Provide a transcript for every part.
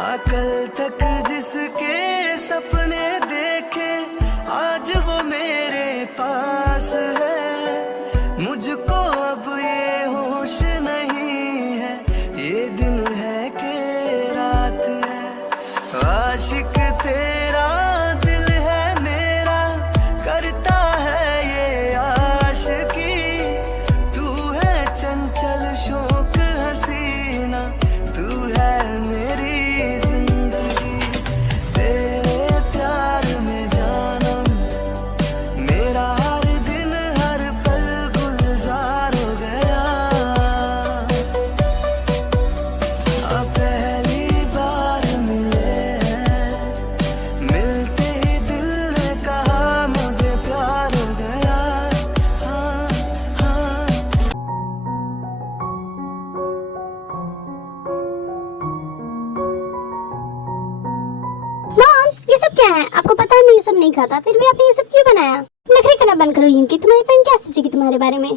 हाँ कल तक जिसके सपने देखे आज वो मेरे पास है। मुझको अब ये होश नहीं है ये दिन है कि रात है। आशिक तेरा दिल है मेरा करता है ये आशिकी। तू है चंचल शौक हसीना तू है मेरी जिंदगी। तेरे प्यार में जानम मेरा हर दिन हर पल गुलजार हो गया। अब पहली बार मिले हैं मिलते ही दिल ने कहा मुझे प्यार हो गया। हाँ हाँ मॉम, ये सब क्या है? आपको पता है मैं ये सब नहीं खाता, फिर भी आपने ये सब क्यों बनाया? नखरे करना बंद करो यूं कि तुम्हारी फ्रेंड क्या सोचेगी तुम्हारे बारे में।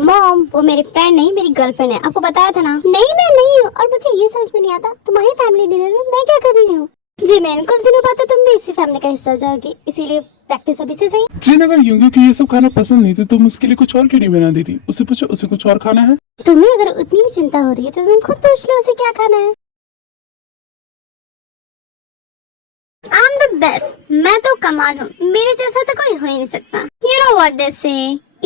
मॉम, वो मेरी फ्रेंड नहीं मेरी गर्लफ्रेंड है, आपको बताया था ना। नहीं मैं नहीं हूँ, और मुझे ये समझ में नहीं आता तुम्हारी फैमिली डिनर में मैं क्या कर रही हूँ। जी मैन, कुछ दिनों बाद तो तुम भी इसी फैमिली का हिस्सा हो जाओगी, इसीलिए प्रैक्टिस अभी से सही। जिन अगर यूंगी को ये सब खाना पसंद नहीं तो तुम उसके लिए कुछ और क्यों नहीं बना देती? उससे पूछो उसे कुछ और खाना है। तुम्हें अगर उतनी ही चिंता हो रही है तो तुम खुद पूछ लो उसे क्या खाना है। आई एम द बेस्ट, मैं तो कमाल हूँ, मेरे जैसा तो कोई हो ही नहीं सकता। You know what they say,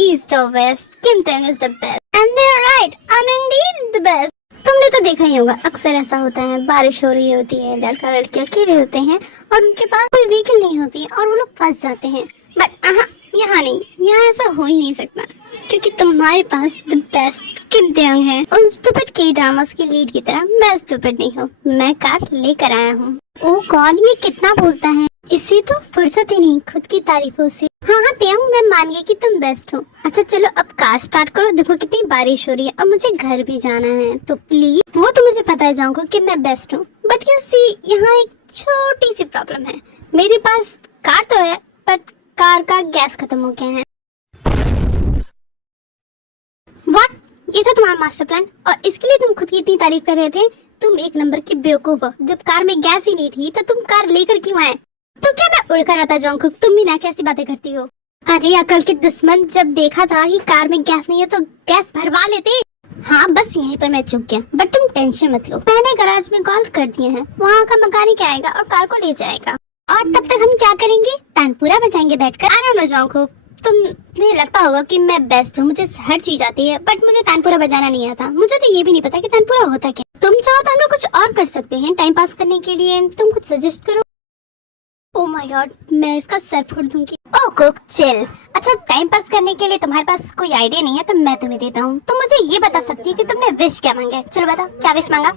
east और west, Kim Teng is the best and they are right, I am indeed the best. तुमने तो देखा ही होगा, अक्सर ऐसा होता है, बारिश हो रही होती है, लड़का लड़की अकेले होते हैं और उनके पास कोई व्हीकल नहीं होती है और वो लोग फंस जाते हैं। बट यहाँ नहीं, यहाँ ऐसा हो ही नहीं सकता क्योंकि तुम्हारे पास द बेस्ट किम तेंग है। उन स्टूपिड के ड्रामास की लीड की तरह मैं स्टूपिड नहीं हूँ, मैं कार लेकर आया हूँ। ओ गॉड, ये कितना बोलता है, इसी तो फुर्सत ही नहीं खुद की तारीफों से। हाँ हाँ तेंग, मैं मान गई कि तुम बेस्ट हो। अच्छा चलो अब कार स्टार्ट करो, देखो कितनी बारिश हो रही है और मुझे घर भी जाना है, तो प्लीज। वो तो मुझे पता है जाऊंगा कि मैं बेस्ट हूँ, बट यू सी यहाँ एक छोटी सी प्रॉब्लम है। मेरे पास कार तो है बट कार का गैस खत्म हो गया है। व्हाट? ये था तुम्हारा मास्टर प्लान और इसके लिए तुम खुद की इतनी तारीफ कर रहे थे? तुम एक नंबर के बेवकूफ हो, जब कार में गैस ही नहीं थी तो तुम कार लेकर क्यों आए? तो क्या मैं उड़कर आता जाऊंगा? तुम भी ना कैसी बातें करती हो। अरे अकल के दुश्मन, जब देखा था कि कार में गैस नहीं है तो गैस भरवा लेते। हाँ बस यहीं पर मैं चुक गया, बट तुम टेंशन मत लो, मैंने गैराज में कॉल कर दिए हैं, वहाँ का मैकेनिक आएगा और कार को ले जाएगा। और तब तक हम क्या करेंगे? तानपुरा बजाएंगे बैठकर। आई डोंट नो जोंगकुक, तुम्हें लगता होगा कि मैं बेस्ट हूँ, मुझे हर चीज आती है, बट मुझे तानपुरा बजाना नहीं आता। मुझे तो ये भी नहीं पता कि तानपुरा होता क्या। तुम चाहो तो हम लोग कुछ और कर सकते हैं टाइम पास करने के लिए, तुम कुछ सजेस्ट करो। ओह माय गॉड, मैं इसका सर फोड़ दूंगी। ओह कुक चिल। अच्छा टाइम पास करने के लिए तुम्हारे पास कोई आइडिया नहीं है तो मैं तुम्हें देता हूँ। तुम मुझे ये बता सकती हो कि तुमने विश क्या मांगा है? चलो बताओ क्या विश मांगा।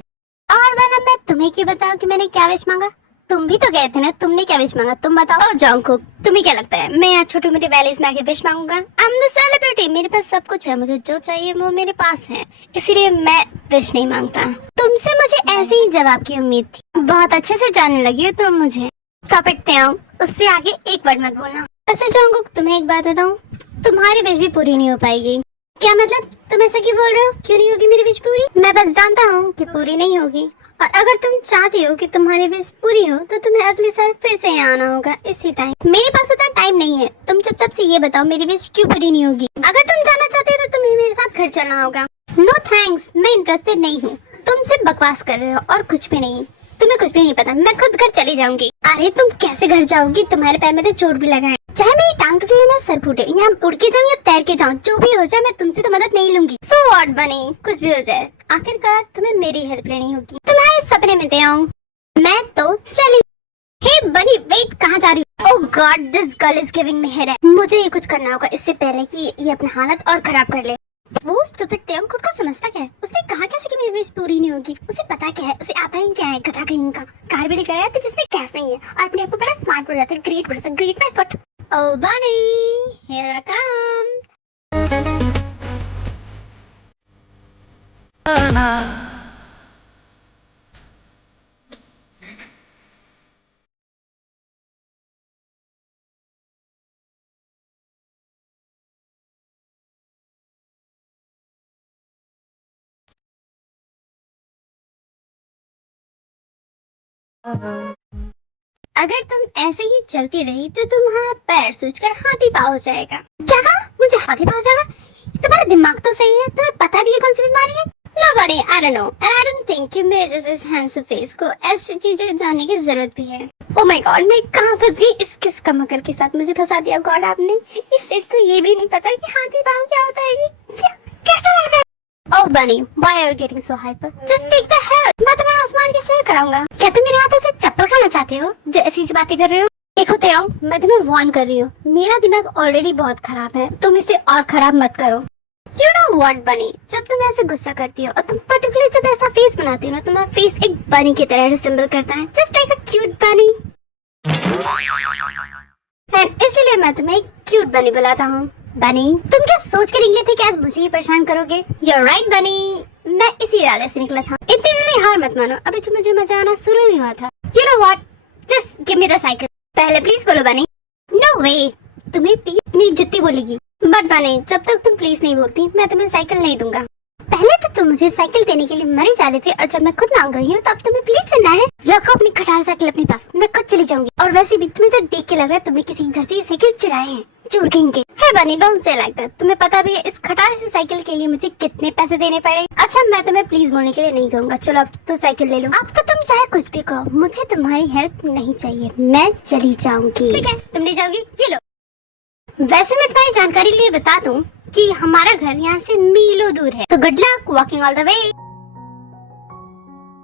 और वरना मैं तुम्हें क्यों बताऊं कि मैंने क्या विश मांगा? तुम भी तो गए थे ना, तुमने क्या विश मांगा तुम बताओ। जोंगकुक, तुम्हें क्या लगता है मैं यहाँ छोटे मोटे वैलीज में आके विश मांगूंगा? आई एम द सेलिब्रिटी, मेरे पास सब कुछ है, मुझे जो चाहिए वो मेरे पास है, इसीलिए मैं विश नहीं मांगता। तुमसे मुझे ऐसे ही जवाब की उम्मीद थी, बहुत अच्छे से जानने लगी हो तुम मुझे। स्टॉप इट तेओ, उससे आगे एक वर्ड मत बोलना। ऐसे जोंगकुक तुम्हें एक बात बताऊं, तुम्हारी विश भी पूरी नहीं हो पाएगी। क्या मतलब? तुम ऐसा क्यों बोल रहे हो? क्यों नहीं होगी मेरी विश पूरी? मैं बस जानता हूँ कि पूरी नहीं होगी, और अगर तुम चाहती हो कि तुम्हारी विश पूरी हो तो तुम्हें अगले साल फिर से यहाँ आना होगा इसी टाइम। मेरे पास उतना टाइम नहीं है, तुम चुपचाप से ये बताओ मेरी विश क्यों पूरी नहीं होगी। अगर तुम जाना चाहते हो तो तुम्हें मेरे साथ घर चलना होगा। नो थैंक्स, मैं इंटरेस्टेड नहीं हूँ। तुम सिर्फ बकवास कर रहे हो और कुछ भी नहीं। तुम्हें कुछ भी नहीं पता, मैं खुद घर चली जाऊंगी। अरे तुम कैसे घर जाओगी? तुम्हारे पैर में तो चोट भी लगा है, चाहे मेरी टांग टूटे या मैं सर फूटे, या उड़ के जाऊं या तैर के जाऊं, जो भी हो जाए मैं तुमसे तो मदद नहीं लूंगी। सो व्हाट बनी, कुछ भी हो जाए आखिरकार तुम्हें मेरी हेल्प लेनी होगी। तुम्हारे सपने में दे आऊं, मैं तो चली। हे बनी वेट, कहाँ जा रही हो? Oh god, this girl is giving me headache. मुझे ये कुछ करना होगा इससे पहले कि ये अपनी हालत और खराब कर ले। वो स्टूपिड तेंग खुद को समझता क्या है? उसने कहा कैसे कि मेरी विश पूरी नहीं होगी? उसे पता क्या है? उसे आता ही क्या है? गधा कहीं का। कार भी लेकर आया था जिसमें गैस नहीं है और अपने आप को बड़ा स्मार्ट बोल रहा था, ग्रेट बोल रहा था, ग्रेट माय फुट। ओह बनी, हियर आई कम। अगर तुम ऐसे ही चलती रही तो तुम्हारा पैर सूजकर हाथी पाँव हो जाएगा। क्या कहा? मुझे हाथी पाँव हो जाएगा? तुम्हारा दिमाग तो सही है, तुम्हें पता भी है कौन सी बीमारी है? Nobody, I don't know, and I don't think कि मेरे जैसे हैंडसम फेस को ऐसी चीजें जानने की जरूरत भी है। Oh my God, मैं कहाँ फंस गई? इस किस कमकल के साथ मुझे फंसा दिया गॉड आपने। इससे तो ये भी नहीं पता कि हाथी पाँव क्या होता है। ये क्या कैसा लग रहा है? Oh Bunny, why are you getting so hyper? Just take the hell. मैं तुम्हें आसमान की सैर कराऊंगा। क्या तुम मेरे हाथों से चप्पल खाना चाहते हो जो ऐसी बातें कर रहे हो? देखो तेओ, मैं तुम्हें वार्न कर रही हूँ, मेरा दिमाग ऑलरेडी बहुत खराब है, तुम इसे और खराब मत करो। You know what, Bunny? जब तुम ऐसे गुस्सा करती हो और तुम पर्टिकुलरली जब ऐसा फेस बनाती हो ना, तुम्हारा फेस एक बनी की तरह रिसेंबल करता है, जस्ट लाइक अ क्यूट बनी। एंड इसीलिए मैं तुम्हें क्यूट बनी बुलाता हूँ। बनी, तुम क्या सोच कर निकले थे कि आज मुझे ही परेशान करोगे? You're right, बनी, मैं इसी इरादे से निकला था। इतनी जल्दी हार मत मानो, अभी तो मुझे मजा आना शुरू ही हुआ था। You know what? Just give me the cycle. पहले प्लीज बोलो बनी। No way, तुम्हें प्लीज मेरी जुत्ती बोलेगी। बट बनी, जब तक तुम प्लीज नहीं बोलती मैं तुम्हें साइकिल नहीं दूंगा। पहले तो तुम मुझे साइकिल देने के लिए मरी जा रहे थे और जब मैं खुद मांग रही हूँ तब तुम्हें प्लीज सुनना है। रखो अपनी खटार साइकिल अपने पास, मैं खुद चली जाऊंगी। और वैसे भी तुम्हें तो देख के लग रहा है तुमने किसी घर से ये साइकिल चुराए हैं, चोर कहेंगे। हे बनी, डोंट से लाइक दैट। तुम्हें पता भी है इस खटार सी साइकिल के लिए मुझे कितने पैसे देने पड़े। अच्छा, मैं तुम्हें प्लीज बोलने के लिए नहीं कहूँगा, चलो अब तो साइकिल ले लो। अब तो तुम चाहे कुछ भी कहो, मुझे तुम्हारी हेल्प नहीं चाहिए, मैं चली जाऊंगी। ठीक है, तुम ले जाओगी, ये लो। वैसे मैं तुम्हारी जानकारी के लिए बता दूं कि हमारा घर यहाँ से मीलों दूर है, तो good luck walking all the way.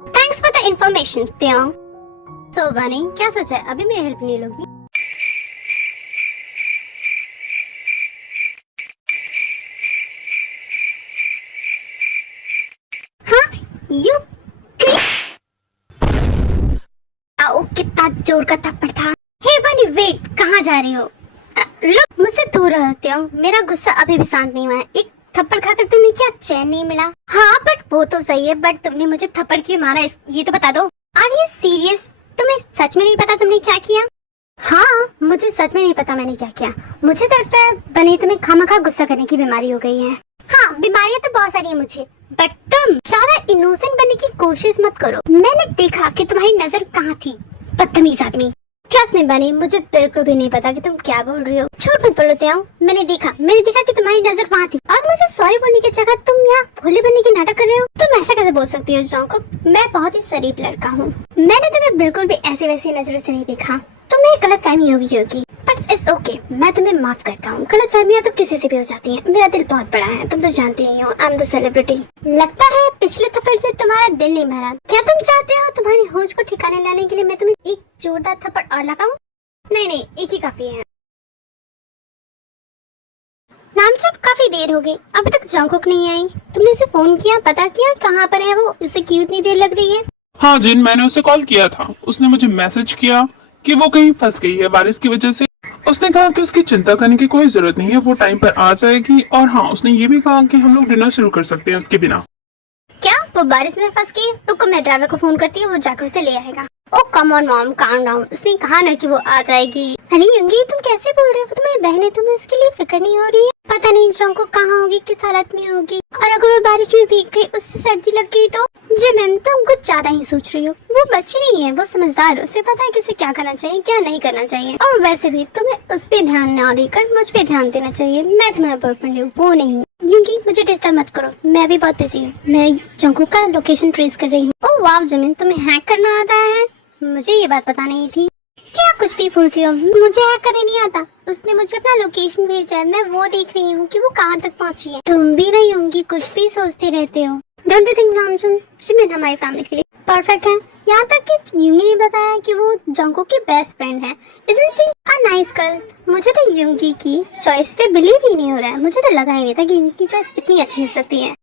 Thanks for the information तेओ। सो बनी, क्या सोचा है, अभी मेरी हेल्प नहीं लोगी? हाँ, यू आओ, कितना जोर का थप्पड़ था। हे बनी वेट, कहाँ जा रही हो? लोग मुझसे दूर रहते हो, मेरा गुस्सा अभी भी शांत नहीं हुआ है। एक थप्पड़ खाकर तुम्हें क्या चैन नहीं मिला? हाँ बट वो तो सही है, बट तुमने मुझे थप्पड़ क्यों मारा ये तो बता दो। Are you serious? तुम्हें सच में नहीं पता तुमने क्या किया? हाँ, मुझे सच में नहीं पता मैंने क्या किया। मुझे तो लगता है बनी तुम्हें खामखा गुस्सा करने की बीमारी हो गई है। हाँ, बीमारियां तो बहुत सारी है मुझे, बट तुम ज्यादा इनोसेंट बनने की कोशिश मत करो। मैंने देखा कि तुम्हारी नजर कहाँ थी, बदतमीज आदमी। ट्रस्ट में बनी, मुझे बिल्कुल भी नहीं पता कि तुम क्या बोल रही हो। झूठ मत बोलो तेओ, मैंने देखा कि तुम्हारी नजर वहाँ थी और मुझे सॉरी बोलने की जगह तुम यहाँ भोले बनने की नाटक कर रहे हो। तुम ऐसा कैसे बोल सकती हो जॉन्कुक? मैं बहुत ही शरीफ लड़का हूँ, मैंने तुम्हें बिल्कुल भी ऐसी वैसी नजरों से नहीं देखा। तुम्हें गलतफहमी होगी, बट इट्स ओके, मैं तुम्हें माफ करता हूँ। गलतफहमियां तो किसी से भी हो जाती हैं। मेरा दिल बहुत बड़ा है, तुम तो जानती ही हो, आई एम द सेलिब्रिटी। लगता है पिछले थप्पड़ से तुम्हारा दिल नहीं भरा। क्या तुम चाहते हो तुम्हारी होश को ठिकाने लाने के लिए मैं तुम्हें एक जोरदार थप्पड़ और लगाऊं? नहीं, एक ही काफी है। नामचुन, काफी देर हो गई, अभी तक जॉन्कुक नहीं आई। तुमने उसे फोन किया, पता किया कहाँ पर है वो? उसे क्यों इतनी देर लग रही है? हाँ जिन, मैंने उसे कॉल किया था, उसने मुझे मैसेज किया कि वो कहीं फंस गई है बारिश की वजह से। उसने कहा कि उसकी चिंता करने की कोई जरूरत नहीं है, वो टाइम पर आ जाएगी। और हाँ, उसने ये भी कहा कि हम लोग डिनर शुरू कर सकते हैं उसके बिना। क्या वो बारिश में फंस गई? रुको, मैं ड्राइवर को फोन करती हूँ, वो जाकर उसे ले आएगा। Oh come on mom, calm down. उसने कहा ना कि वो आ जाएगी। अरे युंगी, तुम कैसे बोल रहे हो? वो तुम्हारी बहन है, तुम्हें उसके लिए फिक्र नहीं हो रही है? पता नहीं जॉन्कुक कहाँ होगी, किस हालत में होगी, और अगर वो बारिश में भीग गई, उससे सर्दी लग गई तो? जी मैम, तुम कुछ ज्यादा ही सोच रही हो। वो बच्ची नहीं है, वो समझदार है, उसे पता है कि उसे क्या करना चाहिए क्या नहीं करना चाहिए। और वैसे भी तुम्हें उस पे ध्यान ना देकर मुझ पे ध्यान देना चाहिए। मैं तुम्हारा बॉयफ्रेंड हूँ, वो नहीं। युंगी, मुझे डिस्टर्ब मत करो, मैं भी बहुत बिजी हूँ। मैं जॉन्कुक का लोकेशन ट्रेस कर रही हूँ। ओह वाव जिमिन, तुम्हें हैक करना आता है? मुझे ये बात पता नहीं थी। क्या कुछ भी बोलती हो? मुझे हैक करने नहीं आता। उसने मुझे अपना लोकेशन भेजा है, मैं वो देख रही हूँ कि वो कहाँ तक पहुँची है। तुम भी नहीं होंगी, कुछ भी सोचते रहते हो। डोंट यू थिंक नामचुन, जिमिन हमारी फैमिली के लिए परफेक्ट है। यहाँ तक कि युंगी ने बताया कि वो जॉन्कुक की बेस्ट फ्रेंड है। Isn't she a nice girl? मुझे तो युंगी की चॉइस पे बिलीव ही नहीं हो रहा है। मुझे तो लगा ही नहीं था कि युंगी की चॉइस इतनी अच्छी हो सकती है।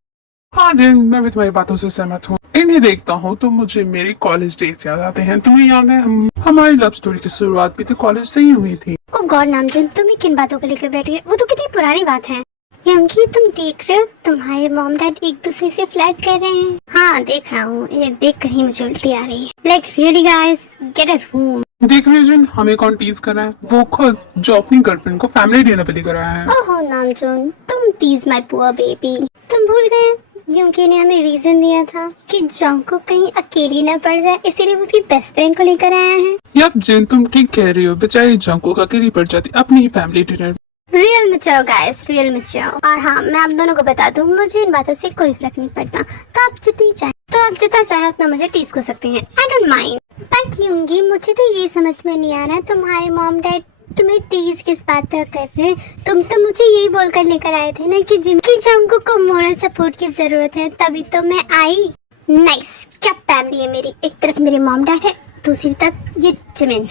हाँ जिन, मैं भी तुम्हारी बातों से सहमत हूँ। इन्हें देखता हूँ तो मुझे मेरी कॉलेज डेज याद आते हैं। तुम्हें याद है हमारी लव स्टोरी की शुरुआत भी तो कॉलेज से ही हुई थी। ओ गॉड नामचुन, तुम किन बातों को लेकर बैठ गए? वो तो कितनी पुरानी बात है। युंगी, तुम देख रहे हो तुम्हारे मॉम डैड एक दूसरे से फ्लर्ट कर रहे हैं? हाँ देख रहा हूँ, ये देख कर ही मुझे उल्टी आ रही है। Like really guys, get a room. देख रही हो जिन, हमें कौन टीज कर रहा है? वो खुद जो अपनी गर्लफ्रेंड को फैमिली डिनर पे लेकर आया है। ओहो नामचुन, तुम टीज माय पुअर बेबी। तुम भूल गए यूंकी ने हमें रीजन दिया था कि जंगकुक कहीं अकेली न पड़ जाए, इसीलिए वो उसकी बेस्ट फ्रेंड को लेकर आया है। यप जिन, तुम ठीक कह रही हो, बेचारी जंगकुक अकेली पड़ जाती अपनी फैमिली डिनर। रियल में जाओ गाइस, रियल में जाओ। और हाँ, मैं आप दोनों को बता दूं, मुझे इन बातों से कोई फर्क नहीं पड़ता। तो आप जितना चाहे उतना मुझे टीज कर सकते हैं, आई डोंट माइंड। पर क्योंकि मुझे तो ये समझ में नहीं आ रहा तुम्हारे मॉम डैड तुम्हें टीज किस बात का कर रहे हैं। तुम तो मुझे यही बोलकर लेकर आए थे ना कि जंगकुक को मोरल सपोर्ट की जरूरत है, तभी तो मैं आई। नाइस, क्या फैमिली है मेरी। एक तरफ मेरे मॉम डैड है, दूसरी तरफ ये जिमिन।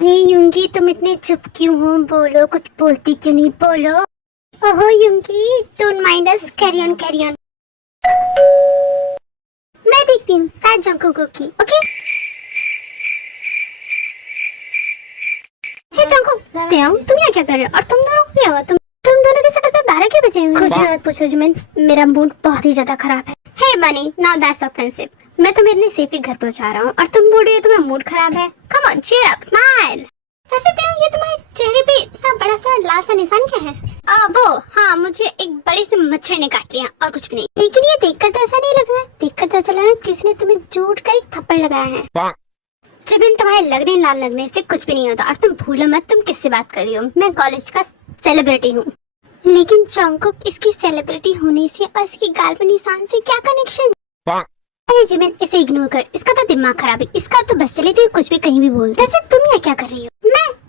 यूंगी तुम इतने चुप क्यों हो? बोलो, कुछ बोलती क्यों नहीं? बोलो। ओहो यूंगी, don't mind us, carry on carry on. मैं देखती हूँ शायद जंगकुक की। ओके हे जंगकुक, तुम यहाँ क्या कर रहे हो? और तुम दोनों को क्या हुआ? तुम दोनों की शकल पे 12 क्यों बजे हुए? कुछ मत पूछो जिमिन, मेरा मूड बहुत ही ज्यादा खराब है। हे बनी, नाउ दैट्स ऑफेंसिव। मैं तुम्हें इतनी सेफ्टी घर पहुंचा रहा हूँ और तुम बोल रही हो तुम्हारा मूड खराब है। Come on, cheer up, smile. वैसे ये तुम्हारे चेहरे पे इतना बड़ा सा लाल सा निशान क्या है? वो हाँ, मुझे एक बड़े से मच्छर ने काट लिया और कुछ भी नहीं। लेकिन ये देखकर तो ऐसा नहीं लग रहा है, देखकर तो ऐसा लग रहा है किसी ने तुम्हें झूठ का एक थप्पड़ लगाया है। जिबिन, तुम्हारे लाल लगने से कुछ भी नहीं होता। और तुम भूलो मत तुम किससे बात कर रही हो। मैं कॉलेज का सेलिब्रिटी हूँ। लेकिन जंगकुक, इसकी सेलिब्रिटी होने से और इसकी गाल पे निशान से क्या कनेक्शन? अरे जिमिन, इसे इग्नोर कर, इसका तो दिमाग खराब है। इसका तो बस चले तो कुछ भी कहीं भी बोल। वैसे तुम यहाँ क्या कर रही हो?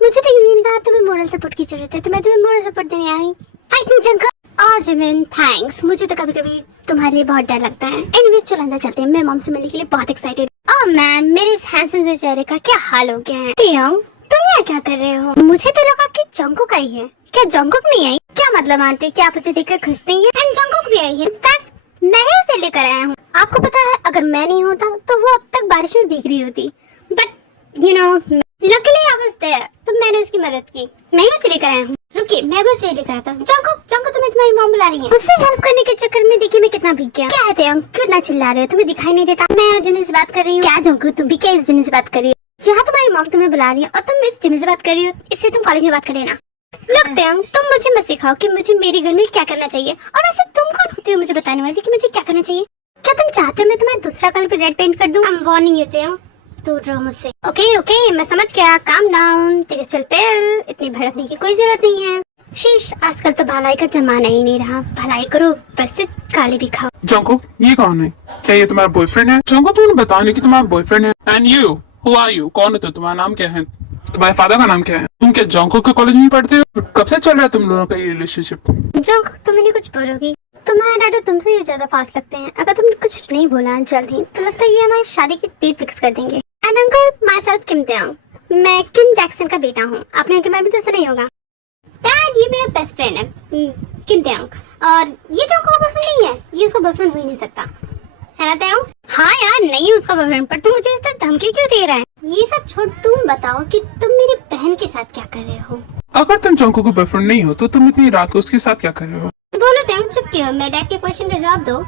मुझे तो यूं कहा तुम्हें मोरल सपोर्ट की जरूरत है, तो मैं तुम्हें मोरल सपोर्ट देने आई। Jungkook, Jimin thanks. मुझे तो कभी कभी तुम्हारे लिए बहुत डर लगता है। एनीवे चलो अंदर चलते हैं, मैं मॉम से मिलने के लिए बहुत एक्साइटेड। ओह मैन, मेरे इस हैंडसम से चेहरे का क्या हाल हो गया है। तुम यहाँ क्या कर रहे हो? मुझे तो लगा कि जंगकुक आई है। क्या जंगकुक नहीं आई? क्या मतलब आंटी, क्या आप मुझे देखकर खुश नहीं है? एंड जंगकुक भी आई है। मैं ही उसे लेकर आया हूँ। आपको पता है, अगर मैं नहीं होता तो वो अब तक बारिश में भीग रही होती। But you know, luckily I was there, तो मैंने उसकी मदद की। मैं ही उसे लेकर आया हूँ। रुकिए, मैं भी उसे लेकर आता हूँ। जंगकुक, तुम्हें तुम्हारी मॉम बुला रही है। उससे हेल्प करने के चक्कर में देखिए मैं कितना भीग गया। क्या है क्यों इतना चिल्ला रहे हो? तुम्हें दिखाई नहीं देता? मैं जिमिन से बात कर रही हूँ। क्या जंगकुक, तुम भी क्या इस जिमिन से बात कर रही हो? यहाँ तुम्हारी मॉम तुम्हें बुला रही है और तुम इस जिमिन से बात कर रही हो। इससे तुम कॉलेज में बात कर लेना। तुम मुझे मत सिखाओ कि मुझे मेरे घर में क्या करना चाहिए। और वैसे तुम कौन होती हो मुझे बताने वाली कि मुझे क्या करना चाहिए? क्या तुम चाहते हो मैं तुम्हारा दूसरा कलर पे रेड पेंट कर दूं? I'm warning you, दूर रहो मुझसे। ओके, मैं समझ गया। काम डाउन, ठीक है, चल पे। इतनी भड़कने की कोई जरूरत नहीं है। शीश, आजकल तो भलाई का जमाना ही नहीं रहा। भलाई करो, पर से गाली भी खाओ। जंगकुक, ये कौन है? क्या ये तुम्हारा बॉयफ्रेंड है? जंगकुक, तुमने बताया नहीं कि तुम्हारा बॉयफ्रेंड है। And you, who are you? कौन है तुम्हारा नाम क्या है? तुम्हारे फादर का नाम क्या है? तुम क्या जंगकुक के कॉलेज में पढ़ते हो? कब से चल रहा है तुम दोनों का ये रिलेशनशिप? जंगकुक, तुम इन्हें कुछ बोलोगी? तुम्हारे डैडू तुमसे ये ज्यादा फास्ट लगते हैं। अगर तुमने कुछ नहीं बोला जल्द ही तो लगता है ये हमारी शादी की डेट फिक्स कर देंगे। एंड अंकल, माय सेल्फ किम तेओंग, मैं किम जैक्सन का बेटा हूँ। आपने उनके बारे में तो सुना ही होगा। डैड, ये मेरा बेस्ट फ्रेंड है किम तेओंग, और ये जंगकुक का बॉयफ्रेंड नहीं है। ये उसका बॉयफ्रेंड हो ही नहीं सकता, है ना तेओंग? हाँ यार, नहीं उसका बॉयफ्रेंड, पर तुम मुझे इस तरह धमकी क्यों दे रहा है? ये सब छोड़, तुम बताओ कि तुम मेरी बहन के साथ क्या कर रहे हो? अगर तुम जंगकुक का बॉयफ्रेंड नहीं हो तो तुम इतनी रात को उसके साथ क्या कर रहे हो? बोलो तेओंग, चुप क्यों? मेरे डैड के क्वेश्चन का जवाब दो।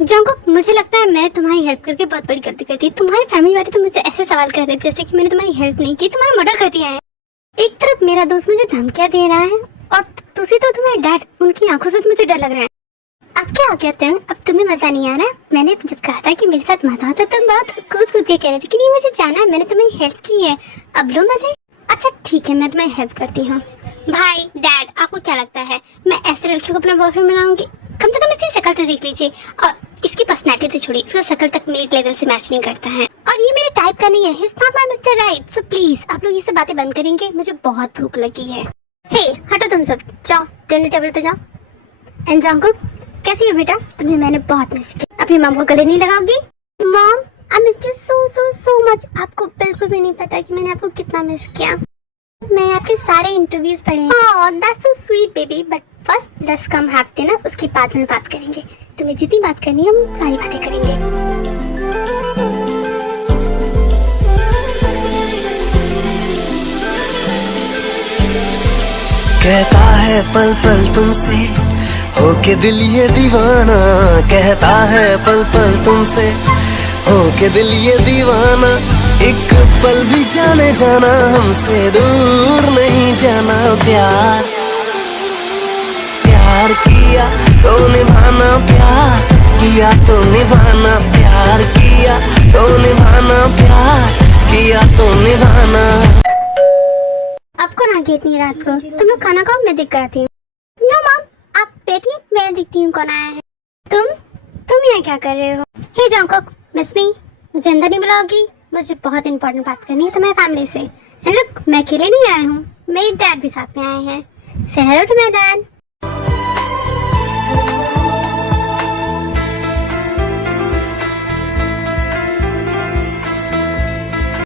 जंगकुक, मुझे लगता है मैं तुम्हारी हेल्प करके बहुत बड़ी गलती करती। तुम्हारी फैमिली वाले तो मुझे ऐसे सवाल कर रहे जैसे कि मैंने तुम्हारी हेल्प नहीं की, तुम्हारा मर्डर कर दिया है। एक तरफ मेरा दोस्त मुझे धमकियां दे रहा है और दूसरी तो तुम्हारे डैड, उनकी आंखों से तो मुझे डर लग रहा है। अब क्या हो गया तेओंग? अब तुम्हें मजा नहीं आ रहा? मैंने जब कहा था कि मेरे साथ मत आओ तो तुम बहुत कूद के कह रहे थे कि नहीं मुझे जाना है, मैंने तुम्हें हेल्प की है, अब लो मजे। अच्छा ठीक है, मैं तुम्हें हेल्प करती हूँ। भाई, डैड, आपको क्या लगता है मैं ऐसे लड़की को अपना बॉयफ्रेंड बनाऊंगी? कम से कम इसकी शक्ल तो देख लीजिए, और इसकी पर्सनैलिटी तो छोड़िए, इसका शक्ल तक मेरे लेवल से मैच नहीं करता है, और ये मेरे टाइप का नहीं है। He's not my Mr. Right, so please आप लोग ये सब बातें बंद करेंगे? मुझे बहुत भूख लगी है। हे, हटो तुम सब, जाओ डिनर टेबल पे जाओ। एंड जंगकुक, कैसी हो बेटा? तुम्हें मैंने बहुत मिस किया। अपनी मॉम को गले नहीं लगाओगी? Mom, I missed you so much. आपको बिल्कुल भी नहीं पता कि मैंने आपको कितना मिस किया। मैं आपके सारे इंटरव्यूज पढ़े हैं। Oh, that's so sweet baby, but first let's come have dinner, उसके बाद में बात करेंगे। तुम्हें जितनी बात करनी है हम सारी बातें करेंगे। कहता है पल पल तुमसे होके दिल ये दीवाना, कहता है पल पल तुमसे होके दिल ये दीवाना, एक पल भी जाने जाना हमसे दूर नहीं जाना। प्यार किया तो निभाना, प्यार किया तो निभाना, प्यार किया तो निभाना, प्यार किया तो निभाना। अब कौन आ गया इतनी रात को? तुम लोग खाना खाओ, मैं देख कर आती हूँ। नो मॉम, आप बैठिए, मैं देखती हूँ कौन आया है। तुम यहाँ क्या कर रहे हो? हे जंगकुक, मिस मी, मुझे अंदर नहीं बुलाओगी? मुझे बहुत इंपॉर्टेंट बात करनी है तुम्हारी फैमिली से। लुक, मैं अकेले नहीं आया हूँ, मेरे डैड भी साथ में आए हैं। से हेलो टू माय डैड।